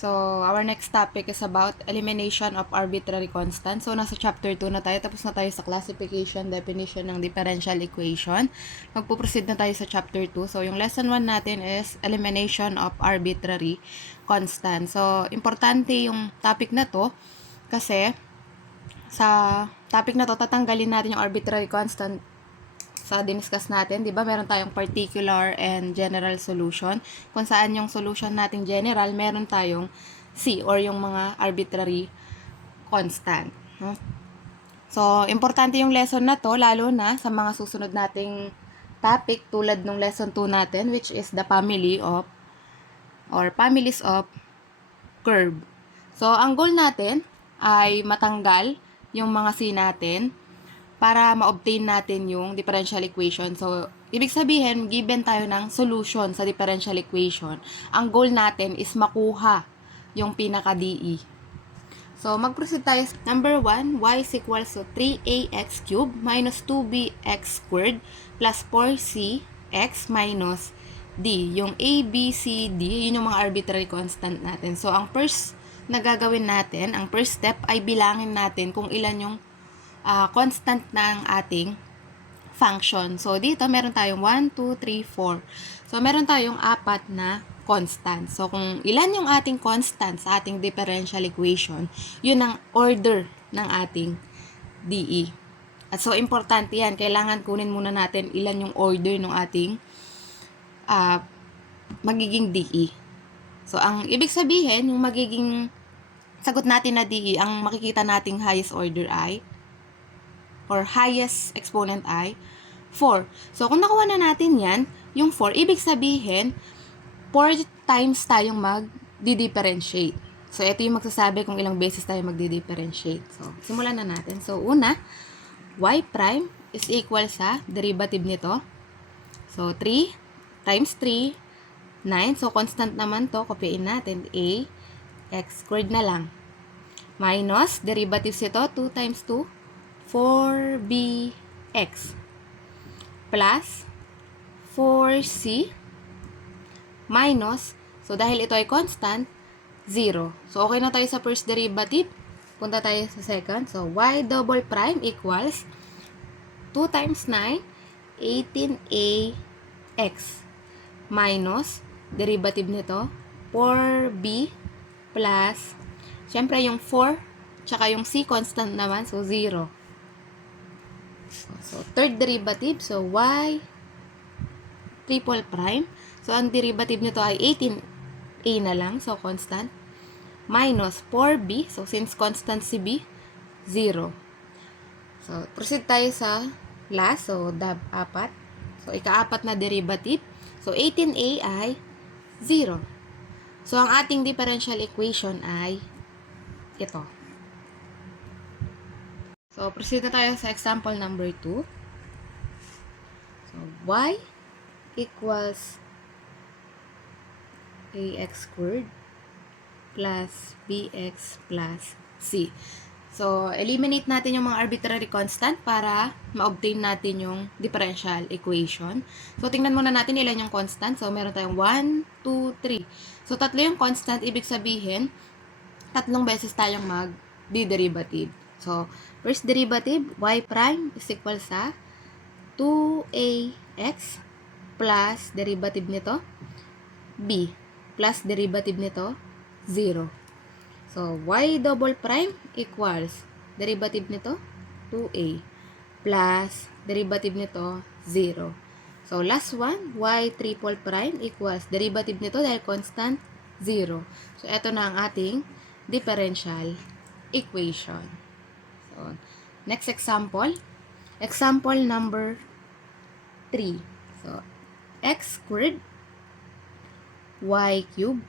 So, our next topic is about elimination of arbitrary constants. So, nasa chapter 2 na tayo. Tapos na tayo sa classification, definition ng differential equation. Magpuproceed na tayo sa chapter 2. So, yung lesson 1 natin is elimination of arbitrary constants. So, importante yung topic na to kasi sa topic na to, tatanggalin natin yung arbitrary constant sa diniscuss natin, di ba? Meron tayong particular and general solution. Kung saan yung solution natin general, meron tayong C or yung mga arbitrary constant. No? So, importante yung lesson na to, lalo na sa mga susunod nating topic tulad ng lesson 2 natin, which is the family of or families of curve. So, ang goal natin ay matanggal yung mga C natin para ma-obtain natin yung differential equation. So, ibig sabihin, given tayo ng solution sa differential equation, ang goal natin is makuha yung pinaka-DE. So, mag-proceed tayo. Number 1, y is equals to 3ax cubed minus 2bx squared plus 4cx minus d. Yung a, b, c, d, yun yung mga arbitrary constant natin. So, ang first na gagawin natin, ang first step ay bilangin natin kung ilan yung constant ng ating function. So, dito meron tayong 1, 2, 3, 4. So, meron tayong 4 na constant. So, kung ilan yung ating constant sa ating differential equation, yun ang order ng ating DE. At so, importante yan. Kailangan kunin muna natin ilan yung order ng ating magiging DE. So, ang ibig sabihin, yung magiging sagot natin na DE, ang makikita nating highest order ay or highest exponent ay 4. So, kung nakuha na natin yan, yung 4, ibig sabihin, 4 times tayong mag-differentiate. So, ito yung magsasabi kung ilang beses tayo mag-differentiate. So, simulan na natin. So, una, y prime is equal sa derivative nito. So, 3 times 3, 9. So, constant naman to. Kopyain natin. A, x squared na lang. Minus, derivatives ito, 2 times 2, 4bx plus 4c minus, so dahil ito ay constant, 0. So, okay na tayo sa first derivative. Punta tayo sa second. So, y double prime equals 2 times 9, 18ax minus, derivative nito, 4b plus, syempre yung 4, tsaka yung c constant naman, so 0. So, third derivative, so y triple prime. So, ang derivative nito ay 18a na lang, so constant. Minus 4b, so since constant si b, 0. So, proceed tayo sa last, so dab 4. So, ika-4 na derivative. So, 18a ay 0. So, ang ating differential equation ay ito. So, proceed na tayo sa example number 2. So, y equals ax squared plus bx plus c. So, eliminate natin yung mga arbitrary constant para ma-obtain natin yung differential equation. So, tingnan muna natin ilan yung constant. So, meron tayong 1, 2, 3. So, tatlo yung constant. Ibig sabihin, tatlong beses tayong mag-derivative. So, first derivative, y prime is equal sa 2ax plus derivative nito, b plus derivative nito, 0. So, y double prime equals derivative nito, 2a plus derivative nito, 0. So, last one, y triple prime equals derivative nito dahil constant, 0. So, ito na ang ating differential equation. So, next example. Example number 3. So, x squared y cubed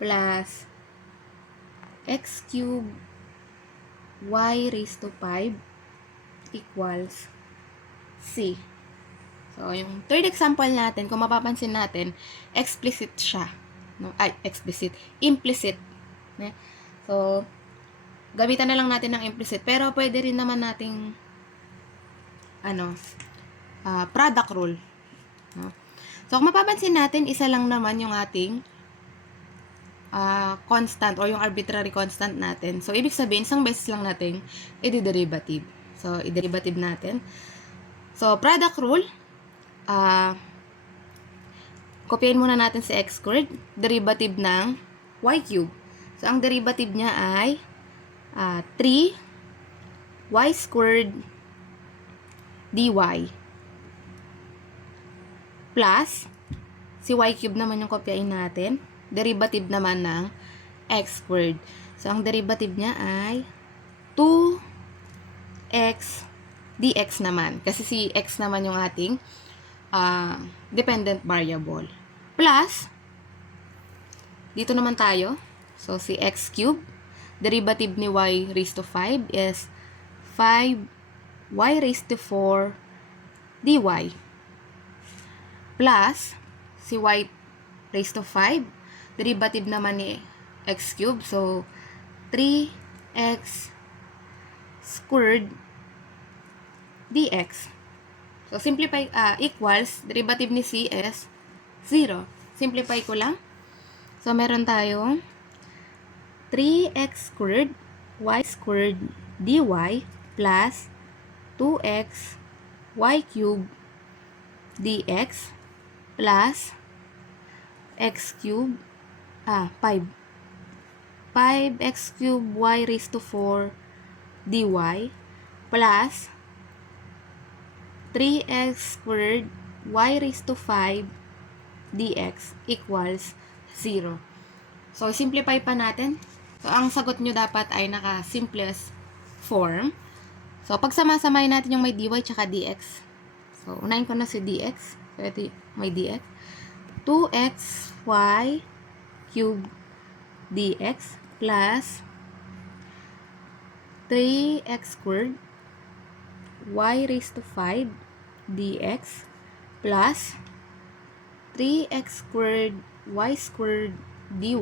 plus x cubed y raised to 5 equals c. So, yung third example natin, kung mapapansin natin, explicit siya. No? Ay, implicit. Ne? So, gamitan na lang natin ng implicit. Pero, pwede rin naman nating product rule. No? So, kung mapapansin natin, isa lang naman yung ating constant or yung arbitrary constant natin. So, ibig sabihin, isang beses lang natin i-derivative. So, i-derivative natin. So, product rule, kopyahin muna natin si x squared, derivative ng y cube. So, ang derivative niya ay 3y squared dy plus si y cube naman yung kopyahin natin, derivative naman ng x squared. So, ang derivative niya ay 2x dx naman. Kasi si x naman yung ating dependent variable. Plus, dito naman tayo. So, si x cube, derivative ni y raised to 5 is 5y raised to 4 dy. Plus, si y raised to 5, derivative naman ni x cube. So, 3x squared dx. So, simplify, equals, derivative ni c is 0. Simplify ko lang. So, meron tayong 3x squared y squared dy plus 2x y cube dx plus x cube, 5. 5x cube y raised to 4 dy plus 3x squared y raised to 5 dx equals 0. So, simplify pa natin. So, ang sagot nyo dapat ay naka-simplest form. So, pagsama-samahin natin yung may dy tsaka dx. So, unahin ko na si dx. So, ito may dx. 2xy cube dx plus 3x squared y raised to 5 dx plus 3x squared y squared dy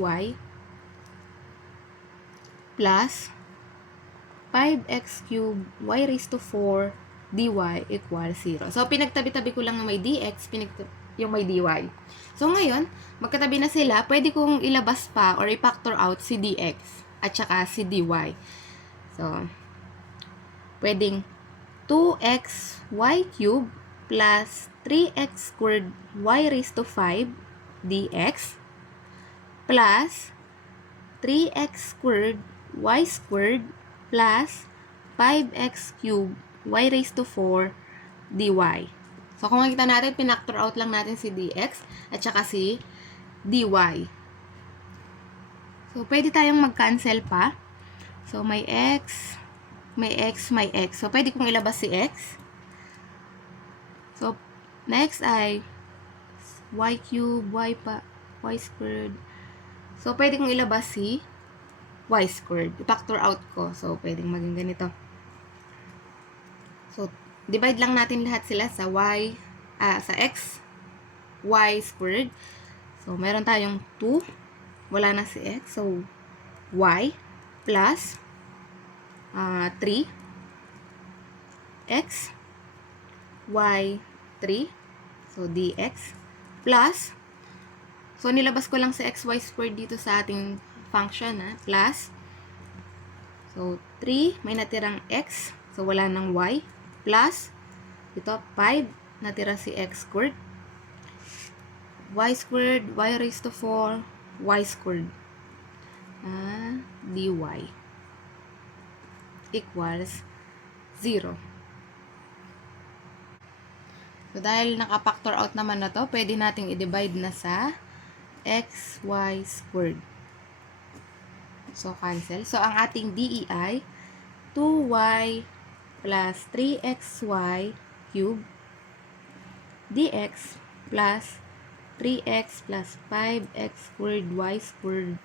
plus 5x cubed y raised to 4 dy equals 0. So, pinagtabi-tabi ko lang yung may dx, yung may dy. So, ngayon, magkatabi na sila, pwede kong ilabas pa or i-factor out si dx at saka si dy. So, pwedeng 2x y cubed plus 3x squared y raised to 5 dx plus 3x squared y squared plus 5x cubed y raised to 4 dy. So, kung makikita natin, pinactor out lang natin si dx at saka si dy. So, pwede tayong mag-cancel pa. So, may x, may x, may x. So, pwede kong ilabas si x. So, next ay y cube, y squared. So, pwede kong ilabas si y squared. I-factor out ko. So, pwedeng maging ganito. So, divide lang natin lahat sila sa sa x, y squared. So, meron tayong 2. Wala na si x. So, y plus 3 x y 3. So, dx plus, so, nilabas ko lang si xy squared dito sa ating function, plus, so, 3, may natirang x, so, wala ng y, plus, ito, 5, natira si x squared, y squared, y raised to 4, y squared, dy, equals 0. So, dahil naka-factor out naman na to, pwede nating i-divide na sa xy squared. So, cancel. So, ang ating DEI, 2y plus 3xy cube dx plus 3x plus 5x squared y squared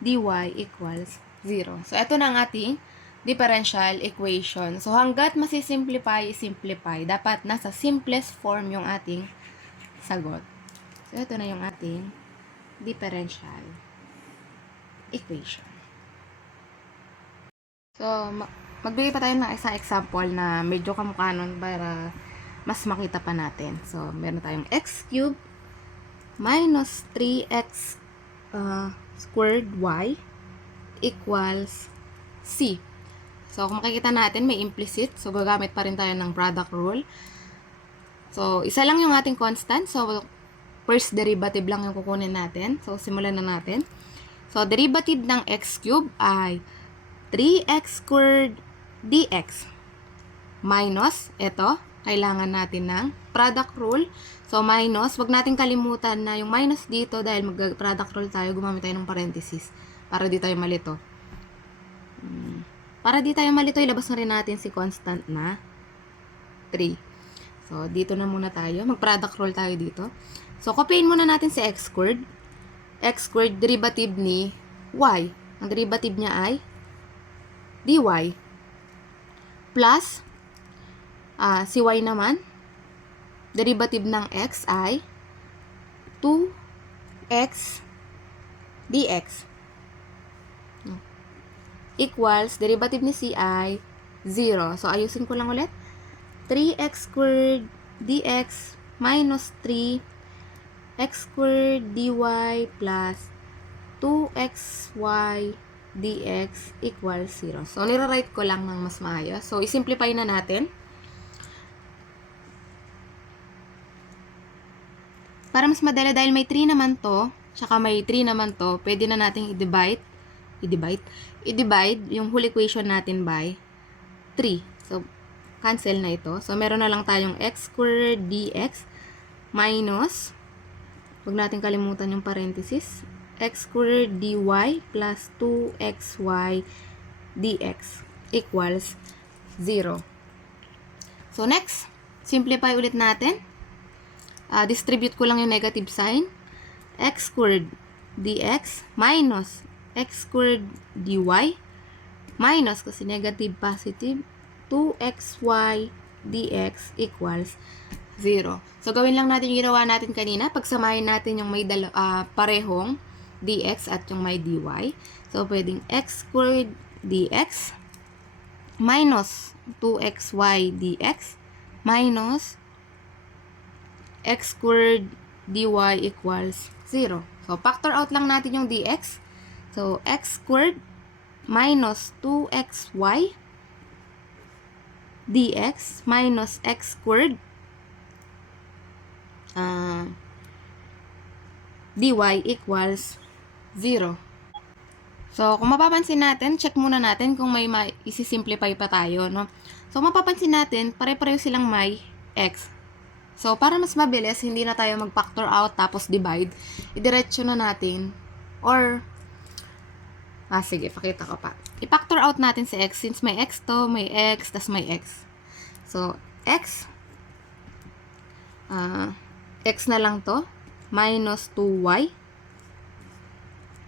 dy equals 0. So, ito na ang ating differential equation. So, hanggat masisimplify, simplify, dapat nasa simplest form yung ating sagot. So, ito na yung ating differential equation. So, magbigay pa tayo ng isang example na medyo kamukha nun para mas makita pa natin. So, meron tayong x cubed minus 3x squared y equals c. So, kung makikita natin, may implicit. So, gagamit pa rin tayo ng product rule. So, isa lang yung ating constant. So, first derivative lang yung kukunin natin. So, simulan na natin. So, derivative ng x cube ay 3x squared dx minus, ito, kailangan natin ng product rule. So, minus, wag natin kalimutan na yung minus dito dahil mag-product rule tayo, gumamit tayo ng parenthesis para di tayo malito. Para di tayo malito, ilabas na rin natin si constant na 3. So, dito na muna tayo. Mag-product rule tayo dito. So, copyin muna natin si x squared. X squared, derivative ni y. Ang derivative niya ay dy. Plus, si y naman, derivative ng x ay 2x dx. Equals, derivative ni c ay 0. So, ayusin ko lang ulit. 3x squared dx minus 3 x squared dy plus 2xy dx equals 0. So, nire-write ko lang ng mas maayos. So, isimplify na natin. Para mas madali, dahil may 3 naman to, tsaka may 3 naman to, pwede na natin i-divide yung whole equation natin by 3. So, cancel na ito. So, meron na lang tayong x squared dx minus, huwag natin kalimutan yung parenthesis, x squared dy plus 2xy dx equals 0. So, next, simplify ulit natin. Distribute ko lang yung negative sign. X squared dx minus x squared dy minus, kasi negative positive, 2xy dx equals 0. So, gawin lang natin yung ginawa natin kanina. Pagsamahin natin yung may parehong dx at yung may dy. So, pwedeng x squared dx minus 2xy dx minus x squared dy equals 0. So, factor out lang natin yung dx. So, x squared minus 2xy dx minus x squared dy equals 0. So, kung mapapansin natin, check muna natin kung may isi-simplify pa tayo, no? So, mapapansin natin, pare-pareho silang may x. So, para mas mabilis, hindi na tayo mag-factor out tapos divide. Idiretso na natin. Or, sige, pakita ko pa. I-factor out natin si x. Since may x to, may x, tas may x. So, x, x na lang to, minus 2y,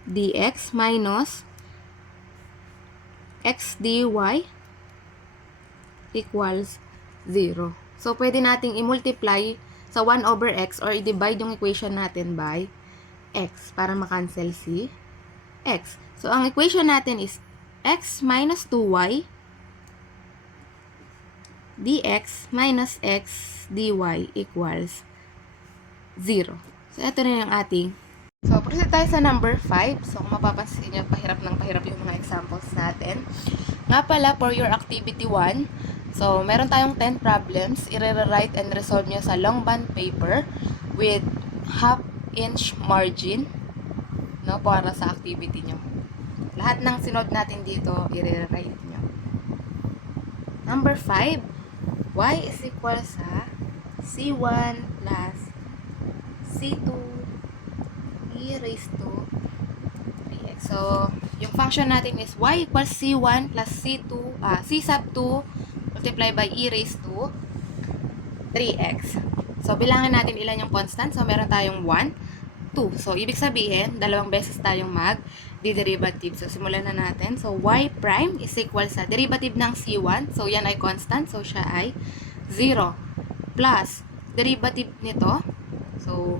dx, minus x dy equals 0. So, pwede nating i-multiply sa 1 over x or i-divide yung equation natin by x para makancel si x. So, ang equation natin is x minus 2y dx minus x dy equals 0. So, ito na yung ating. So, proceed tayo sa number 5. So, kung mapapansin nyo, pahirap yung mga examples natin. Nga pala, for your activity 1, so, meron tayong 10 problems. I-rewrite and resolve nyo sa long bond paper with half-inch margin, no, para sa activity nyo. Lahat ng sinod natin dito, i-rewrite nyo. Number 5, y is equal sa c1 plus c2 e raised to 3x. So, yung function natin is y equals c1 plus c sub 2 multiply by e raised to 3x. So, bilangin natin ilan yung constant. So, meron tayong 1, 2. So, ibig sabihin, dalawang beses tayong mag-derivative. So, simulan na natin. So, y prime is equal sa derivative ng c1. So, yan ay constant. So, siya ay 0. Plus, derivative nito. So,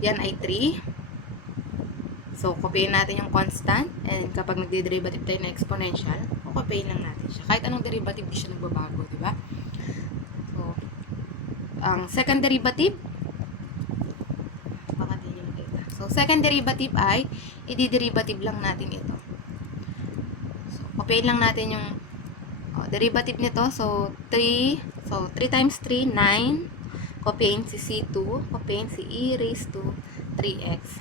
yan ay 3. So, copyin natin yung constant. And kapag nagde-derivative tayo na exponential, copyin lang natin siya. Kahit anong derivative, di siya nagbabago, di ba? So, ang second derivative, so, second derivative ay i-derivative lang natin ito. So, copyin lang natin yung derivative nito. So, 3. So, 3 times 3, 9. Copyin si C2. Copyin si e raised to 3x.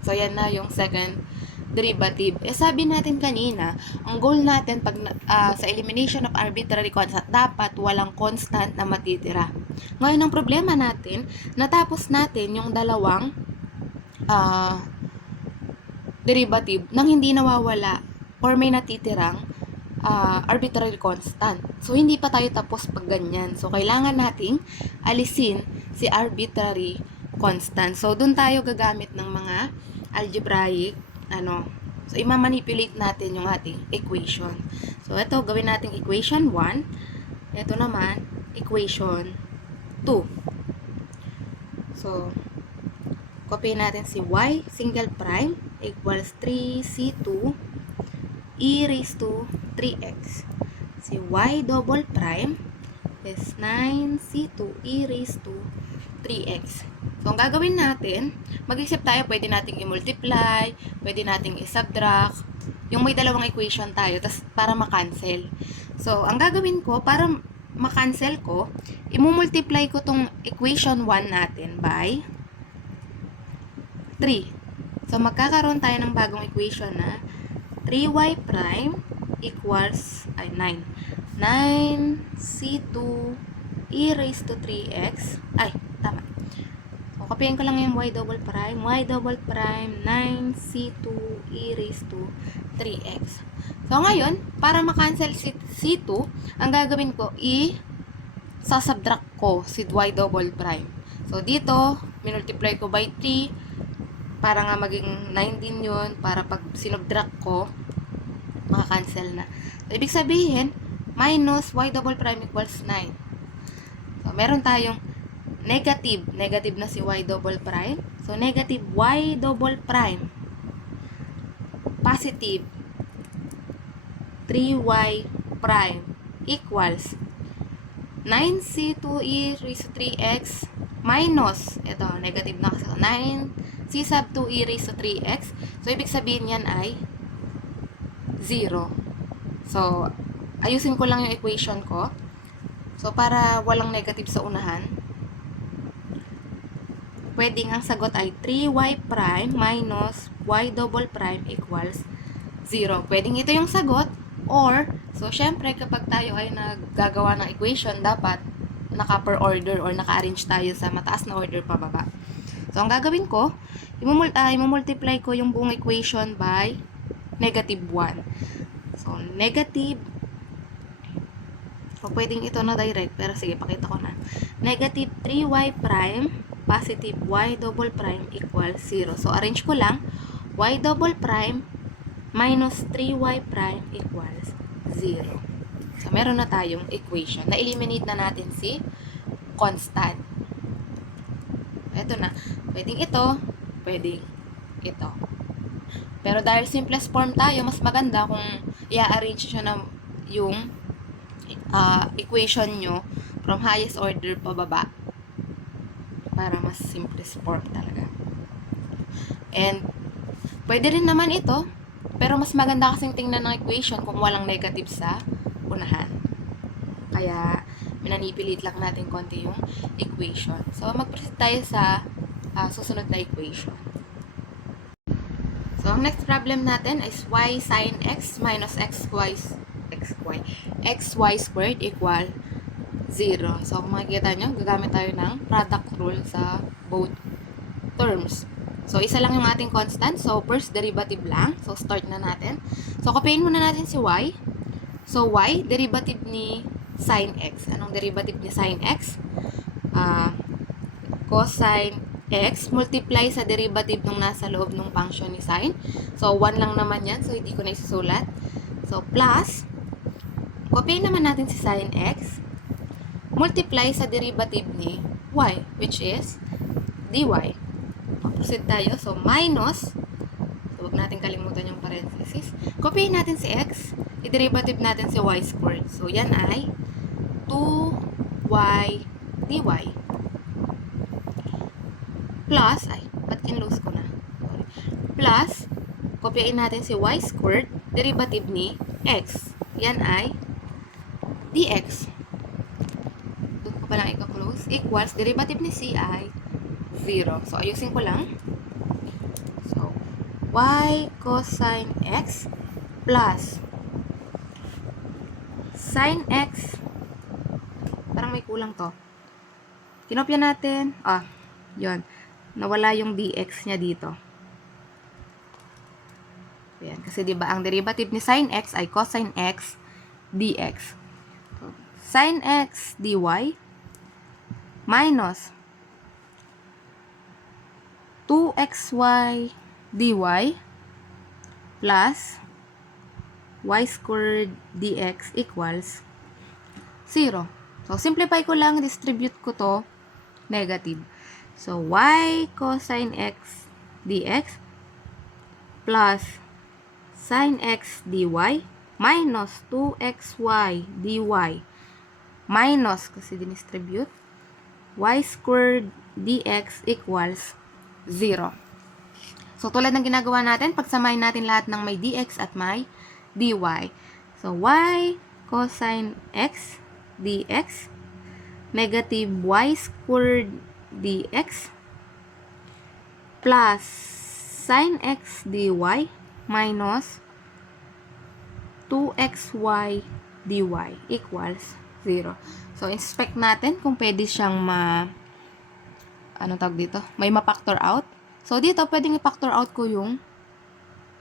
So, yan na yung second derivative. Sabi natin kanina, ang goal natin pag sa elimination of arbitrary constant, dapat walang constant na matitira. Ngayon, ang problema natin, natapos natin yung dalawang derivative nang hindi nawawala or may natitirang arbitrary constant. So, hindi pa tayo tapos pag ganyan. So, kailangan nating alisin si arbitrary constant. So, dun tayo gagamit ng mga algebraic, so, ima-manipulate natin yung ating equation. So, ito, gawin natin equation 1. Ito naman, equation 2. So, copy natin si y single prime equals 3c2 e raised to 3x. Si y double prime is 9c2 e raised to 3x. So, ang gagawin natin, mag-isip tayo, pwede nating i-multiply, pwede nating i-subtract, yung may dalawang equation tayo, tas para ma-cancel. So, ang gagawin ko, para ma-cancel ko, i-multiply ko tong equation 1 natin by 3. So, magkakaroon tayo ng bagong equation na 3y prime equals 9. 9c2 e raised to 3x. Tama. So, copyin ko lang yung y double prime. Y double prime 9c2 e raised to 3x. So, ngayon, para ma-cancel si c2, ang gagawin ko, sasubtract ko si y double prime. So, dito, minultiply ko by 3, para nga maging 9 din yun, para pag sinubtract ko, maka-cancel na. So, ibig sabihin, minus y double prime equals 9. So, meron tayong negative na si y double prime. So, negative y double prime. Positive 3y prime equals 9c2e raised to 3x minus, ito, negative na kasi, 9c sub 2e raised to 3x. So, ibig sabihin yan ay 0. So, ayusin ko lang yung equation ko. So, para walang negative sa unahan, pwedeng ang sagot ay 3y prime minus y double prime equals 0. Pwedeng ito yung sagot, or, so, syempre, kapag tayo ay naggagawa ng equation, dapat naka-per order or naka-arrange tayo sa mataas na order pababa. So, ang gagawin ko, imumultiply ko yung buong equation by negative 1. So, negative, so, pwedeng ito na direct, pero sige, pakita ko na. Negative 3y prime, positive y double prime equals 0. So, arrange ko lang, y double prime minus 3y prime equals 0. So, meron na tayong equation. Na-eliminate na natin si constant. Ito na. Pwedeng ito, pwedeng ito. Pero dahil simplest form tayo, mas maganda kung i-arrange nyo na yung equation nyo from highest order pababa. Para mas simplest form talaga. And, pwede rin naman ito, pero mas maganda kasing tingnan ng equation kung walang negative sa unahan. Kaya, minanipilate lang natin konti yung equation. So, mag-proceed tayo sa susunod na equation. So, ang next problem natin is y sin x minus xy squared equal 0. So, kung makikita nyo, gagamit tayo ng product rule sa both terms. So, isa lang yung ating constant. So, first derivative lang. So, start na natin. So, copyin muna natin si y. So, y, derivative ni sin x. Anong derivative ni sin x? Cosine x multiply sa derivative nung nasa loob ng function ni sin. So, 1 lang naman yan. So, hindi ko na isusulat. So, plus, copyin naman natin si sin x. Multiply sa derivative ni y, which is dy. Proceed tayo. So, minus, so, huwag natin kalimutan yung parenthesis. Copyin natin si x. I-derivative natin si y squared. So, yan ay 2y dy. Plus, ba't kinlose ko na? plus, kopyain natin si y squared, derivative ni x. Yan ay dx. Doon ko palang i-close. Equals, derivative ni c ay 0. So, ayusin ko lang. So, y cosine x plus sin x. Parang may kulang to. Kinopya natin. Yun. Nawala yung dx niya dito. Ayan. Kasi diba, ang derivative ni sin x ay cosine x dx. So, sin x dy minus 2xy dy plus y squared dx equals 0. So, simplify ko lang, distribute ko to, negative. So, y cosine x dx plus sin x dy minus 2xy dy minus, kasi dinistribute, y squared dx equals 0. So, tulad ng ginagawa natin, pagsamahin natin lahat ng may dx at may dy. So, y cosine x dx negative y squared dx plus sin x dy minus 2xy dy equals 0. So, inspect natin kung pwede siyang anong tawag dito? May ma-factor out. So, dito, pwedeng i-factor out ko yung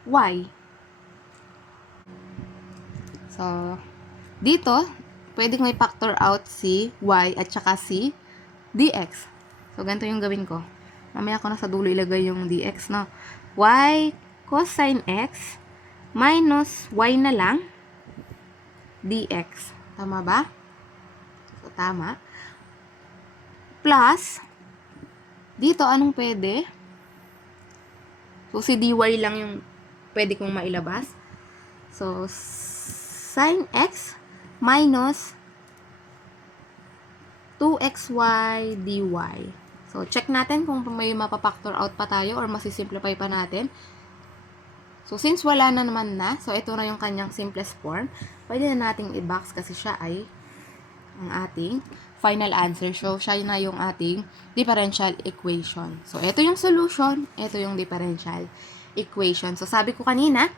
y. So, dito, pwedeng may factor out si y at saka si dx. So, ganito yung gawin ko. Mamaya ko na sa dulo ilagay yung dx, no? Y cosine x minus y na lang dx. Tama ba? So, tama. Plus, dito, anong pwede? So, si dy lang yung pwede kong mailabas. So, sin x minus 2xy dy. So, check natin kung may mapapactor out pa tayo or masisimplify pa natin. So, since wala na naman na, so ito na yung kanyang simplest form, pwede na nating i-box kasi siya ay ang ating final answer. So, siya na yung ating differential equation. So, ito yung solution, ito yung differential equation. So, sabi ko kanina,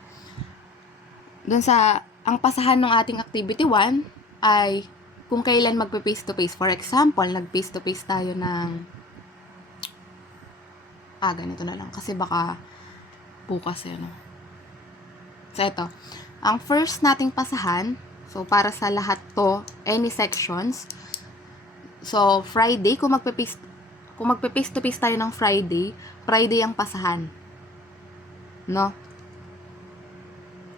dun sa, ang pasahan ng ating activity 1 ay kung kailan magpe-face to face. For example, nag-face to face tayo ng ganito na lang. Kasi baka bukas yun. So, ito. Ang first nating pasahan, so, para sa lahat to, any sections. So, Friday, kung magpe-face to face tayo ng Friday ang pasahan. No?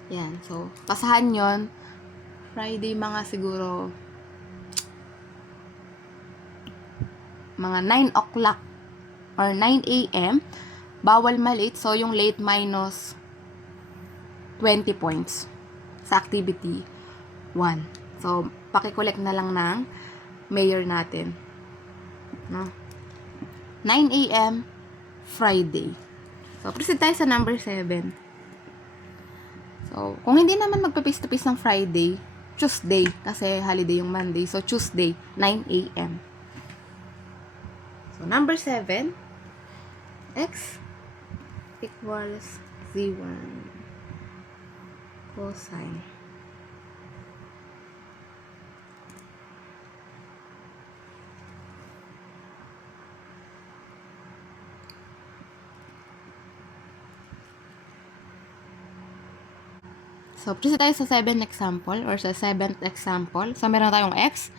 Yan. So, pasahan yon Friday, mga siguro mga 9 o'clock or 9 a.m. Bawal malate. So, yung late minus 20 points sa activity 1. So, paki-collect na lang ng mayor natin. No? 9 a.m. Friday. So, proceed tayo sa number 7. So, kung hindi naman magpa-face-to-face ng Friday, Tuesday, kasi holiday yung Monday. So, Tuesday, 9 a.m. So, number 7, x equals z1 cosine. So, proceed tayo sa 7th example or sa 7th example. So, meron tayong x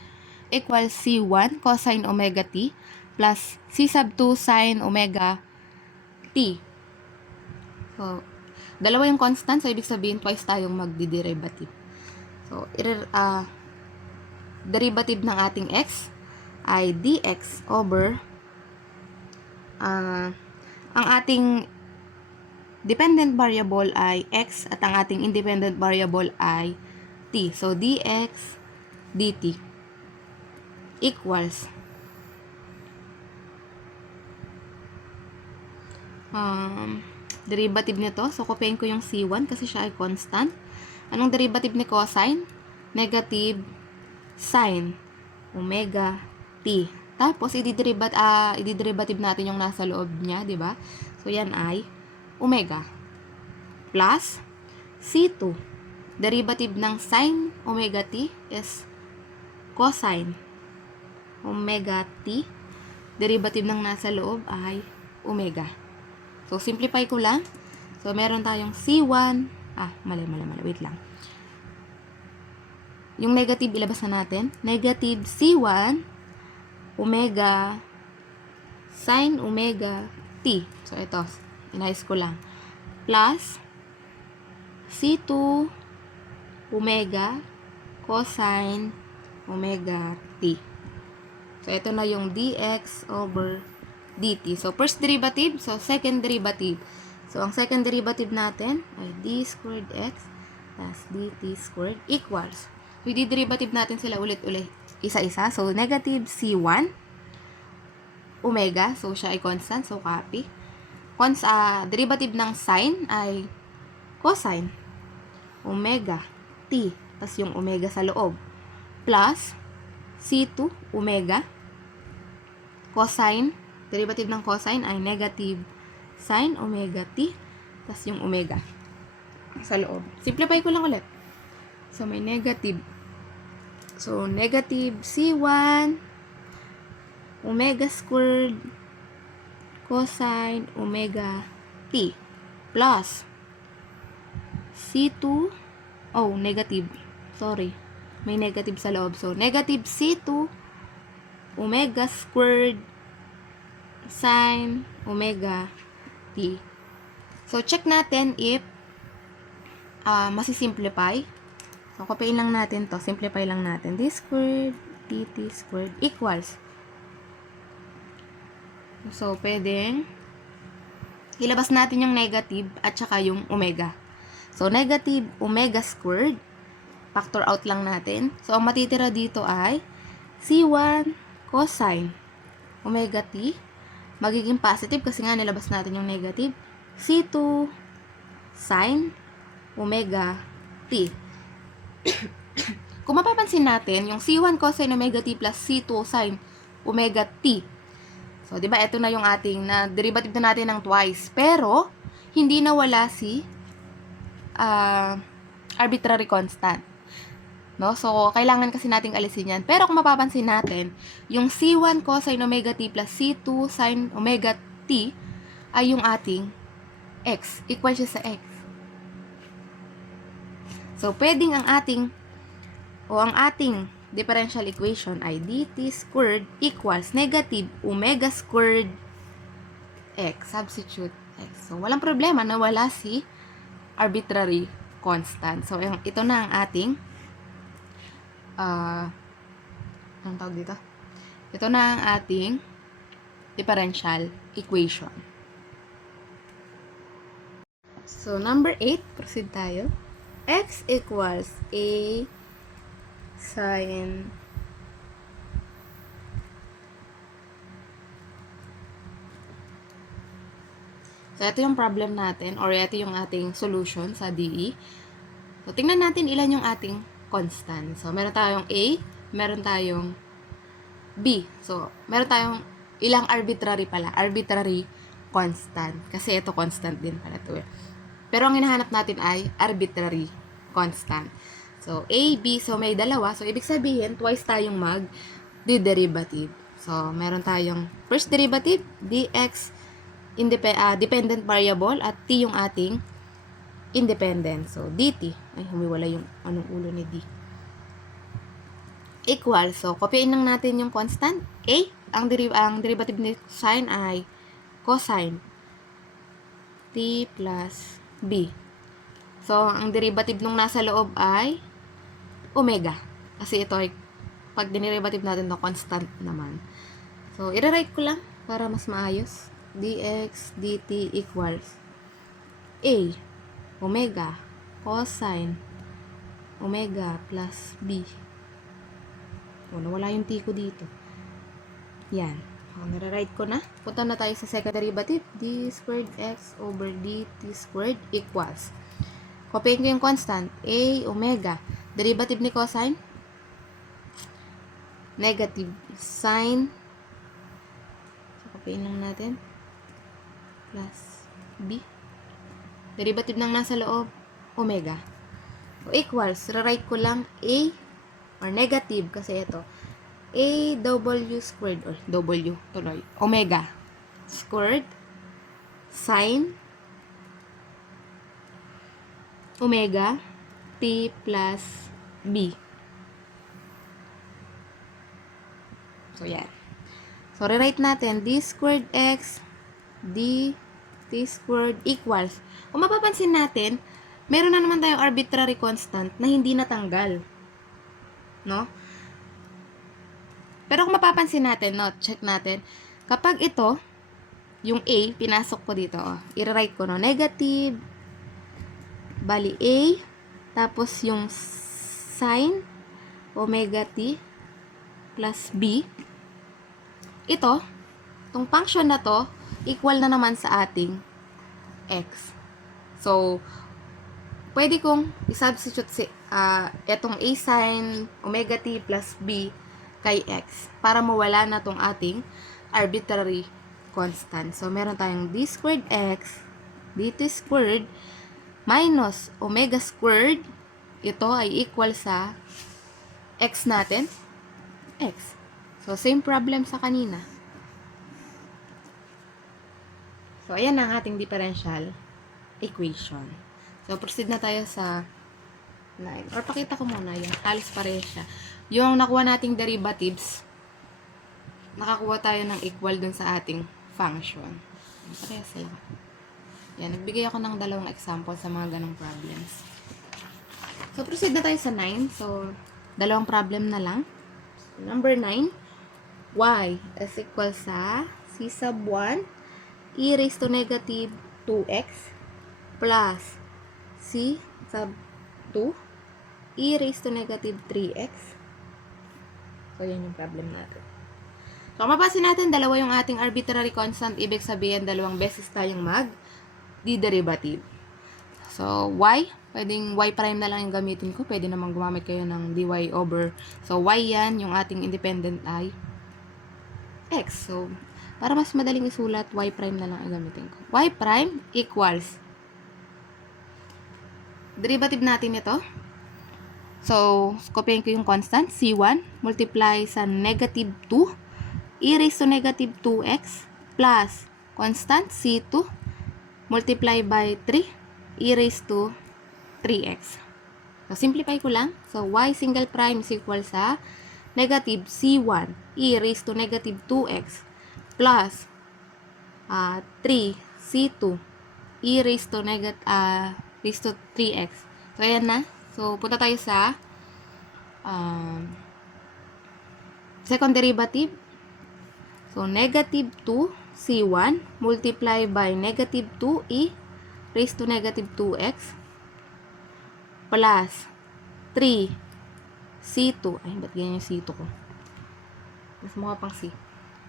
equals c1 cosine omega t plus c sub 2 sine omega t. So, dalawa yung constant. So, ibig sabihin, twice tayong magdi-derivative. So, derivative ng ating x ay dx over ang ating dependent variable ay x at ang ating independent variable ay t. So, dx dt equals derivative nito. So, kopyahin ko yung C1 kasi siya ay constant. Anong derivative ni cosine? Negative sine omega t. Tapos, i-derivative natin yung nasa loob niya, di ba? So, yan ay omega plus C2. Derivative ng sine omega t is cosine omega t. Derivative ng nasa loob ay omega. So, simplify ko lang. So, meron tayong C1. Mali. Wait lang. Yung negative, ilabas na natin. Negative C1 omega sine omega t. So, ito. Inayos ko lang. Plus C2 omega cosine omega t. So, ito na yung dx over dt. So, first derivative. So, second derivative. So, ang second derivative natin ay d squared x plus dt squared equals. So, i-derivative natin sila ulit-ulit. Isa-isa. So, negative c1 omega. So, siya ay constant. So, copy. Derivative ng sine ay cosine omega t. Tapos yung omega sa loob. Plus c2 omega cosine. Derivative ng cosine ay negative sine omega t. Tapos yung omega sa loob. Simplify ko lang ulit. So, may negative. So, negative c1 omega squared cosine omega t plus c2 negative. Sorry. May negative sa loob. So, negative c2 omega squared sine omega t. So, check natin if masisimplify. So, copyin lang natin to. Simplify lang natin. D squared, dt squared equals. So, pwedeng ilabas natin yung negative at saka yung omega. So, negative omega squared. Factor out lang natin. So, ang matitira dito ay C1 cosine omega t. Magiging positive kasi nga nilabas natin yung negative. C2 sine omega t. Kung mapapansin natin, yung C1 cosine omega t plus C2 sine omega t. So, di ba, ito na yung ating na derivative na natin ng twice. Pero, hindi nawala si arbitrary constant. No? So, kailangan kasi nating alisin yan. Pero kung mapapansin natin, yung C1 cosine omega t plus C2 sine omega t ay yung ating x. Equal siya sa x. So, pwedeng ang ating differential equation ay dt squared equals negative omega squared x. Substitute x. So, walang problema na wala si arbitrary constant. So, ito na ang ating anong tawag dito? Ito na ang ating differential equation. So, number 8, proceed tayo. X equals a sine So, ito yung problem natin or ito yung ating solution sa DE. So, tingnan natin ilan yung ating constant. So, meron tayong A, meron tayong B. So, meron tayong ilang arbitrary constant. Kasi ito constant din pala ito. Pero ang hinahanap natin ay arbitrary constant. So, A, B, so may dalawa. So, ibig sabihin, twice tayong mag-derivative. So, meron tayong first derivative, dx, dependent variable, at t yung ating independent. So, dt. Ay, humiwala yung anong ulo ni d. Equal. So, kopyain lang natin yung constant. A, ang derivative ni sine ay cosine t plus b. So, ang derivative nung nasa loob ay omega. Kasi ito ay, pag dinerivative natin, constant naman. So, i-rewrite ko lang para mas maayos. Dx dt equals A, omega, cosine, omega plus b. O, nawala yung t ko dito. Yan. Nire-write ko na. Punta na tayo sa second derivative. D squared x over dt squared equals. Copyin ko yung constant. A, omega. Derivative ni cosine? Negative. Sine. So, copyin lang natin. Plus b. Derivative ng nasa loob, omega. So, equals. Re-write ko lang a or negative kasi ito. A w squared or w tuloy. Omega squared sine omega t plus b. So, yan. So, rewrite natin d squared x d t squared equals. Kung mapapansin natin, meron na naman tayong arbitrary constant na hindi natanggal. No? Pero kung mapapansin natin, no, check natin, kapag ito, yung a, pinasok ko dito, i-write ko, no, negative, bali a, tapos yung sine, omega t, plus b, ito, itong function na to, equal na naman sa ating x. So, pwede kong i-substitute itong a sine omega t plus b kay x para mawala na tong ating arbitrary constant. So, meron tayong d squared x dt squared minus omega squared. Ito ay equal sa x natin, x. So, same problem sa kanina. So, ayan ang ating differential equation. So, proceed na tayo sa 9. Or pakita ko muna yan. Halos pareho siya. Yung nakuha nating derivatives, nakakuha tayo ng equal dun sa ating function. Pareho sila. Yan. Nagbigay ako ng dalawang example sa mga ganong problems. So, proceed na tayo sa 9. So, dalawang problem na lang. So, number 9, y is equal sa c sub 1 e raised to negative 2x plus c sub 2 e raised to negative 3x. So, yan yung problem natin. So, mapasin natin, dalawa yung ating arbitrary constant. Ibig sabihin, dalawang beses tayong mag-d-derivative. So, y, pwedeng y prime na lang yung gamitin ko. Pwede namang gumamit kayo ng dy over. So, y yan, yung ating independent ay x. So, para mas madaling isulat, y prime na lang ang gamitin ko. Y prime equals derivative natin ito. So, copyin ko yung constant, c1, multiply sa negative 2, e raised to negative 2x, plus constant, c2, multiply by 3, e raised to 3x. So, simplify ko lang. So, y single prime is equal sa negative c1, e raised to negative 2x, plus 3, c2, e raised to raised to 3x. So, ayan na. So, punta tayo sa second derivative. So, negative 2 c1 multiply by negative 2e raised to negative 2x plus 3 c2. Ay, ba't ganyan yung c2 ko? Mas mukha pang c.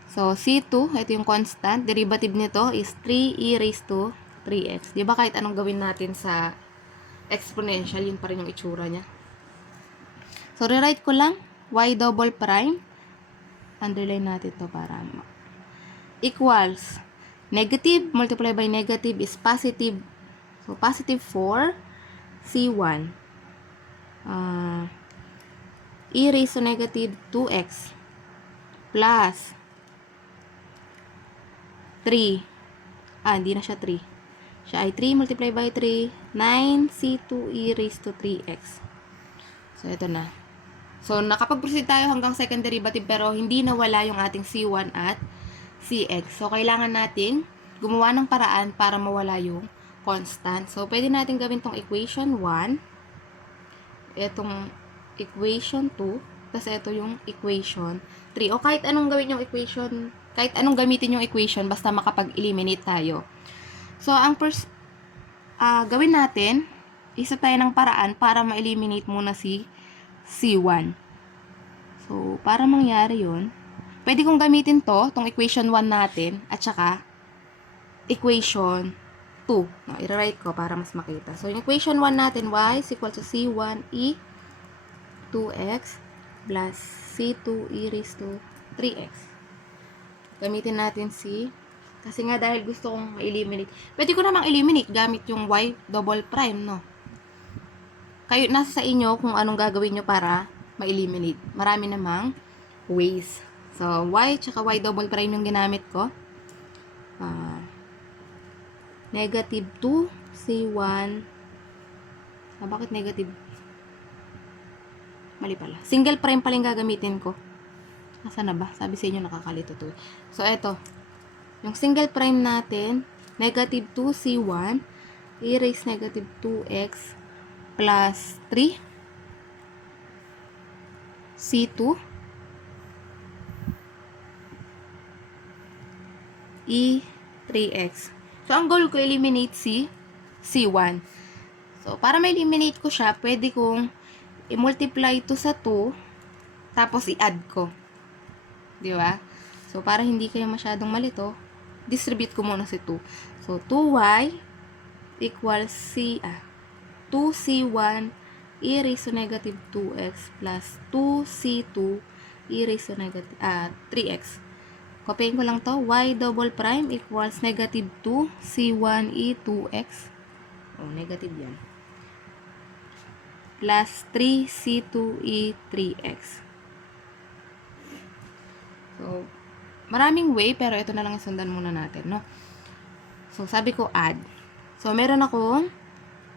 So, c2, ito yung constant. Derivative nito is 3e raised to 3x. Di ba kahit anong gawin natin sa exponential, yun pa rin yung itsura niya. So, rewrite ko lang, y double prime, underline natin to para equals, negative, multiply by negative is positive. So, positive 4, c1, e raised to negative 2x, plus 3, hindi na siya 3. Siya ay 3 multiply by 3, 9c2e raised to 3x. So, ito na. So, nakapag-proceed tayo hanggang second derivative pero hindi nawala yung ating c1 at cx. So, kailangan nating gumawa ng paraan para mawala yung constant. So, pwede natin gawin tong equation 1, itong equation 2, tapos ito yung equation 3. O kahit anong gawin yung equation, kahit anong gamitin yung equation, basta makapag-eliminate tayo. So, ang first gawin natin, isa tayo ng paraan para ma-eliminate muna si C1. So, para mangyari yun, pwede kong gamitin tong equation 1 natin, at saka, equation 2. No, i-write ko para mas makita. So, yung equation 1 natin, y is equal to C1e 2x plus C2 e raised to 3x. Gamitin natin kasi nga dahil gusto kong ma-eliminate. Pwede ko namang eliminate gamit yung y double prime, no? Kayo, nasa sa inyo kung anong gagawin nyo para ma-eliminate. Marami namang ways. So, y tsaka y double prime yung ginamit ko. Negative 2 C1. Bakit negative? Mali pala. Single prime pala yung gagamitin ko. Nasaan na ba? Sabi sa inyo nakakalito to. So, eto. Yung single prime natin, negative 2 C1 e raised negative 2x plus 3 C2 e 3x. So, ang goal ko, eliminate C1. So, para ma-eliminate ko siya, pwede kong i-multiply ito sa 2, tapos i-add ko. Di ba? So, para hindi kayo masyadong malito, distribute ko muna si 2. So, 2y equals 2c1 e raised to negative 2x plus 2c2 e raised to negative 3x. Kopyahin ko lang to. Y double prime equals negative 2 C1 E 2x. Negative yan. Plus 3 C2 E 3x. So, maraming way, pero ito na lang yung sundan muna natin, no? So, sabi ko add. So, meron akong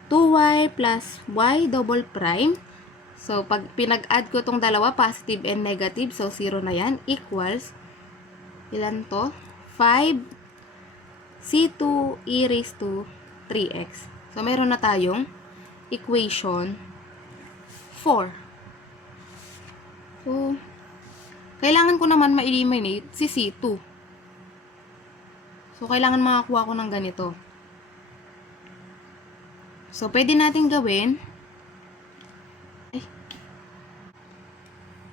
2y plus y double prime. So, pag pinag-add ko itong dalawa, positive and negative, so 0 na yan, equals ilan to? 5 C2 e raised to 3x. So, meron na tayong equation 4. So, kailangan ko naman ma-eliminate si C2. So, kailangan makakuha ko ng ganito. So, pwede natin gawin.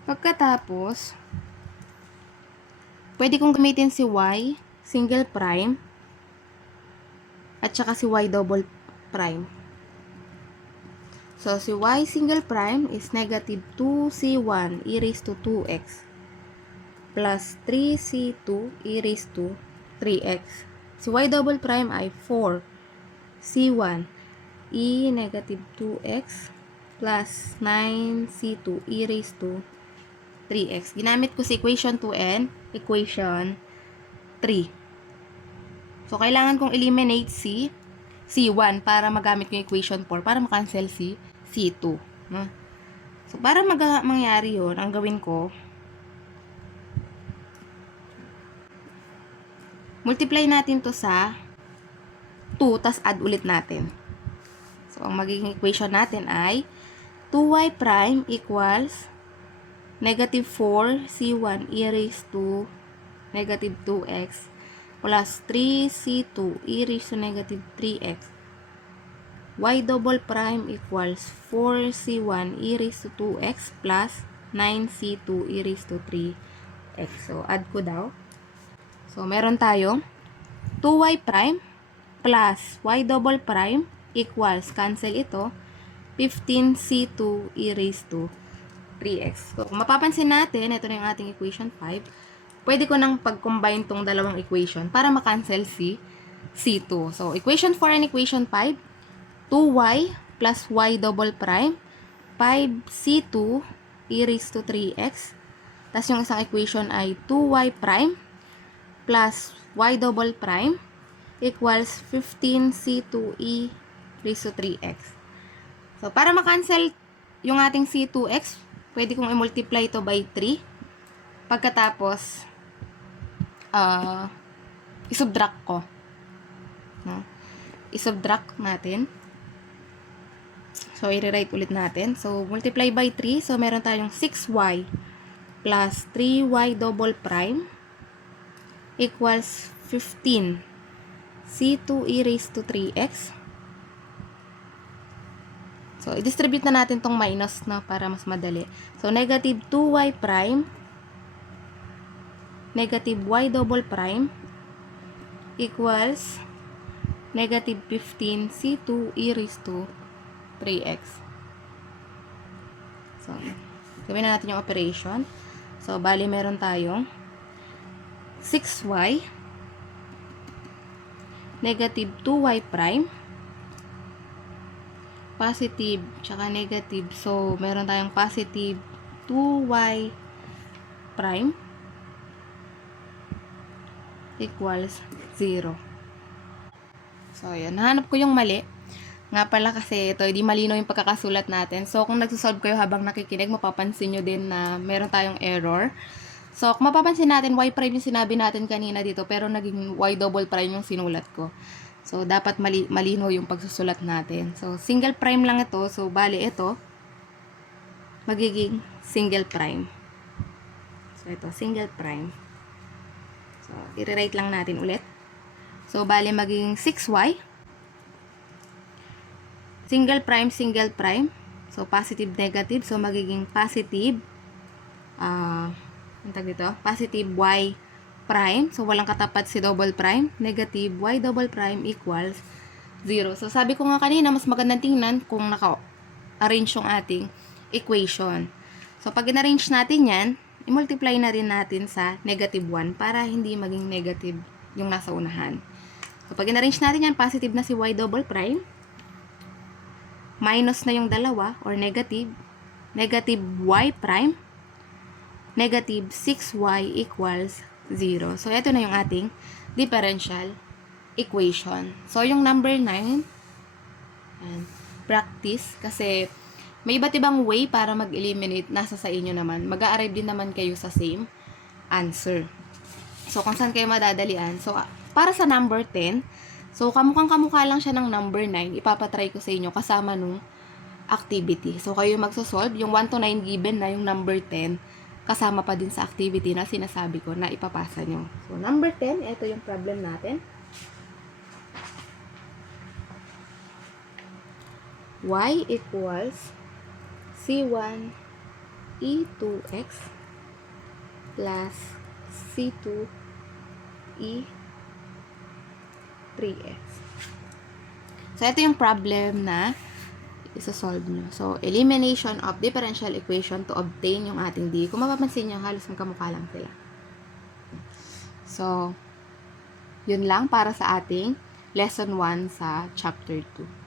Pagkatapos, pwede kong gamitin si y, single prime, at saka si y double prime. So, si y single prime is negative 2c1 e raised to 2x plus 3c2 e raised to 3x. Si y double prime ay 4c1 e negative 2x plus 9c2 e raised to 3x. Ginamit ko si equation 2 and equation 3. So, kailangan kong eliminate si C1 para magamit ko yung equation 4 para makancel si C2. No? So, para mangyari yun, ang gawin ko, multiply natin to sa 2, tas add ulit natin. So, ang magiging equation natin ay 2y prime equals negative 4 C1 e raised to negative 2x plus 3c2 e raised to negative 3x. Y double prime equals 4c1 e raised to 2x plus 9c2 e raised to 3x. So, add ko daw. So, meron tayong 2y prime plus y double prime equals, cancel ito, 15c2 e raised to 3x. So, kung mapapansin natin, ito na yung ating equation 5. Pwede ko nang pag-combine tong dalawang equation para makancel si C2. So, equation 4 and equation 5, 2y plus y double prime, 5c2 e raised to 3x. Tapos yung isang equation ay 2y prime plus y double prime equals 15c2 e raised to 3x. So, para makancel yung ating c2x, pwede kong i-multiply ito by 3. Pagkatapos, i-subtract ko. No? I-subtract natin. So, i-rewrite ulit natin. So, multiply by 3. So, meron tayong 6y plus 3y double prime equals 15 c2 e raised to 3x. So, i-distribute na natin tong minus na para mas madali. So, negative 2y prime negative y double prime equals negative 15 C2 e raised to 3x. So, gawin na natin yung operation. So, bali meron tayong 6y negative 2y prime positive tsaka negative. So, meron tayong positive 2y prime equals 0. So, ayan. Nahanap ko yung mali. Nga pala kasi ito, hindi malinaw yung pagkakasulat natin. So, kung nagsusolve kayo habang nakikinig, mapapansin nyo din na meron tayong error. So, kung mapapansin natin, y prime yung sinabi natin kanina dito, pero naging y double prime yung sinulat ko. So, dapat malinaw yung pagsusulat natin. So, single prime lang ito. So, bali ito, magiging single prime. So, ito, single prime. So, i-rewrite lang natin ulit. So, bali magiging 6y. Single prime. So, positive, negative. So, magiging positive. Positive y prime. So, walang katapat si double prime. Negative y double prime equals 0. So, sabi ko nga kanina, mas magandang tingnan kung naka-arrange yung ating equation. So, pag in-arrange natin yan, i-multiply na rin natin sa negative 1 para hindi maging negative yung nasa unahan. So, pag in-arrange natin yan, positive na si y double prime. Minus na yung dalawa, or negative. Negative y prime. Negative 6y equals 0. So, ito na yung ating differential equation. So, yung number 9, and practice, kasi may iba't ibang way para mag-eliminate, nasa sa inyo naman. Mag-a-arrive din naman kayo sa same answer. So, kung saan kayo madadalian. So, para sa number 10, so, kamukhang-kamukha lang siya ng number 9. Ipapatry ko sa inyo kasama nung activity. So, kayo magsosolve. Yung 1 to 9 given na yung number 10, kasama pa din sa activity na sinasabi ko na ipapasa nyo. So, number 10, ito yung problem natin. Y equals C1 E2x plus C2 E3x. So, ito yung problem na isa-solve nyo. So, elimination of differential equation to obtain yung ating D. Kung mapapansin nyo, halos magkamukha lang sila. So, yun lang para sa ating lesson 1 sa chapter 2.